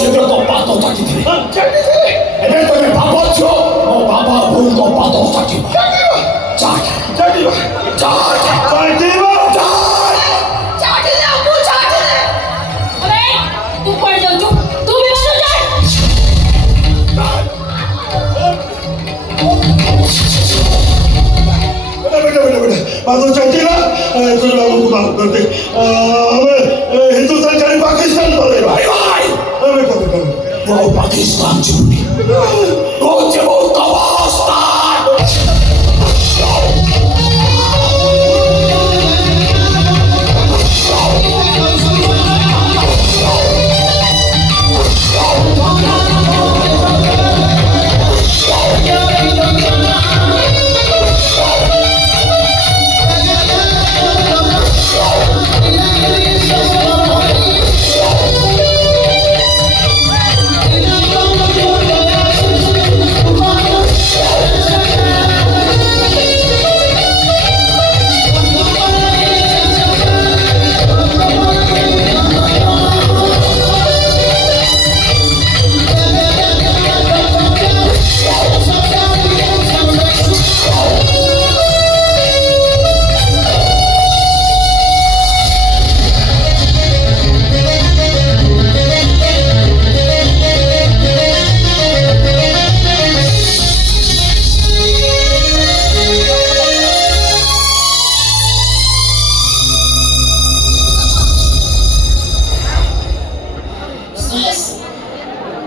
ଶୀଘ୍ର ତୋ ପାଦ ଚାଟିଥିଲି। ଏବେ ତମେ ଭାବୁଛ ମୋ ବାବା ଭୁଲ ତୋ ପାଦ ଚାଟିବ। तू पड़ जाओ तू भी मर जा। बाजू चौकीला तुझ्या बाबू माफ करते हिंदुस्तान आणि पाकिस्तान बरे वो पाकिस्तान झूठी वो जब कवास्तान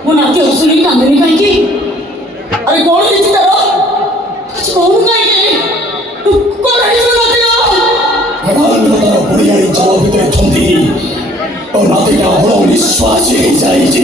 वो नाती हसुली कांदनी काहींकी अरे कोण दिसती तर कोण काय कोण आहे नाती प्रधानमंत्री बुढ़िया जवाब दे थोंदी और नाती का बड़ा विश्वास ही जाई जी।